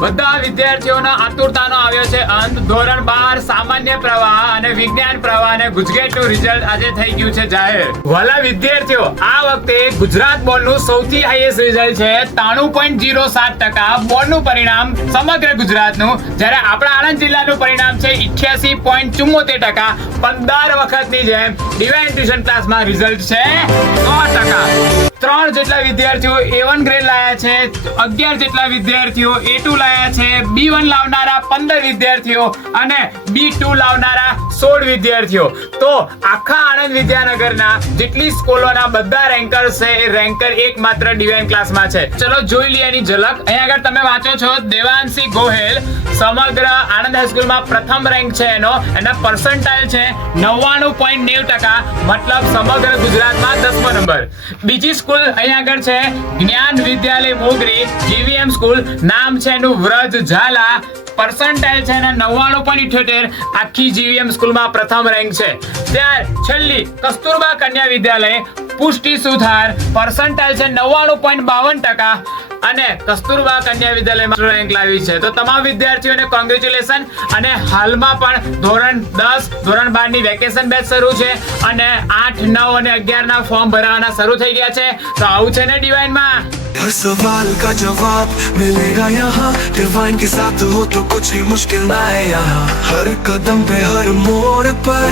બધા વિદ્યાર્થીઓનો આતુરતાનો આવ્યો છે અંત. ધોરણ 12 સામાન્ય પ્રવાહ અને વિજ્ઞાન પ્રવાહ અને ગુજકેટનું રિઝલ્ટ આજે થઈ ગયું છે જાહેર. વાલા વિદ્યાર્થીઓ, આ વખતે ગુજરાત બોર્ડનું સૌથી હાઈએસ્ટ રિઝલ્ટ છે 93.07%. બોર્ડનું પરિણામ સમગ્ર ગુજરાતનું, જ્યારે આપણા આણંદ જિલ્લાનું પરિણામ છે 88.74%. 15 વખતની જેમ ડિવાઇન ટ્યુશન ક્લાસમાં રિઝલ્ટ છે 100%. 3 જેટલા વિદ્યાર્થીઓ A1 ગ્રેડ લાયા છે, 11 જેટલા વિદ્યાર્થીઓ A2 લાયા છે, B1 લાવનારા 15 વિદ્યાર્થીઓ અને B2 લાવનારા 16 વિદ્યાર્થીઓ. તો આખા આણંદ વિદ્યાનગરના જેટલી સ્કૂલોના બધા રેન્કર્સ છે એ રેન્કર એકમાત્ર ડિવાઇન ક્લાસમાં છે. ચલો જોઈ લઈએ એની ઝલક. અહીંયા આગળ તમે વાંચો છો દેવાંશી ગોહેલ સમગ્ર આણંદ હાઈસ્કૂલમાં પ્રથમ રેન્ક છે એના પર્સન્ટાઇલ છે 99.90%, મતલબ સમગ્ર ગુજરાતમાં 10મો નંબર. બીજી સ્કૂલ અહીંયા આગળ છે જ્ઞાન વિદ્યાલય મોગરી GVM સ્કૂલ, નામ છે એનું વ્રજ ઝાલા, પર્સન્ટાઇલ છે એના 99.78, આખી GVM સ્કૂલમાં પ્રથમ રેન્ક છે. ત્યાર છેલ્લી કસ્તુરબા કન્યા વિદ્યાલય પુષ્ટિ સુથાર, પર્સન્ટાઇલ છે 99.52% અને કસ્તુરબા કન્યા વિદ્યાલયમાં રેન્ક લાવી છે. તો તમામ વિદ્યાર્થીઓને કોંગ્રેચ્યુલેશન. અને હાલમાં પણ ધોરણ 10 ધોરણ 12 ની વેકેશન બેચ શરૂ છે અને 8, 9 અને 11 ના ફોર્મ ભરવાના શરૂ થઈ ગયા છે. તો આવું છે ને ડિવાઇનમાં. हर सवाल का जवाब मिलेगा यहाँ, डिवाइन के साथ हो तो कुछ ही मुश्किल ना है यहाँ. हर कदम पे हर मोड़ पर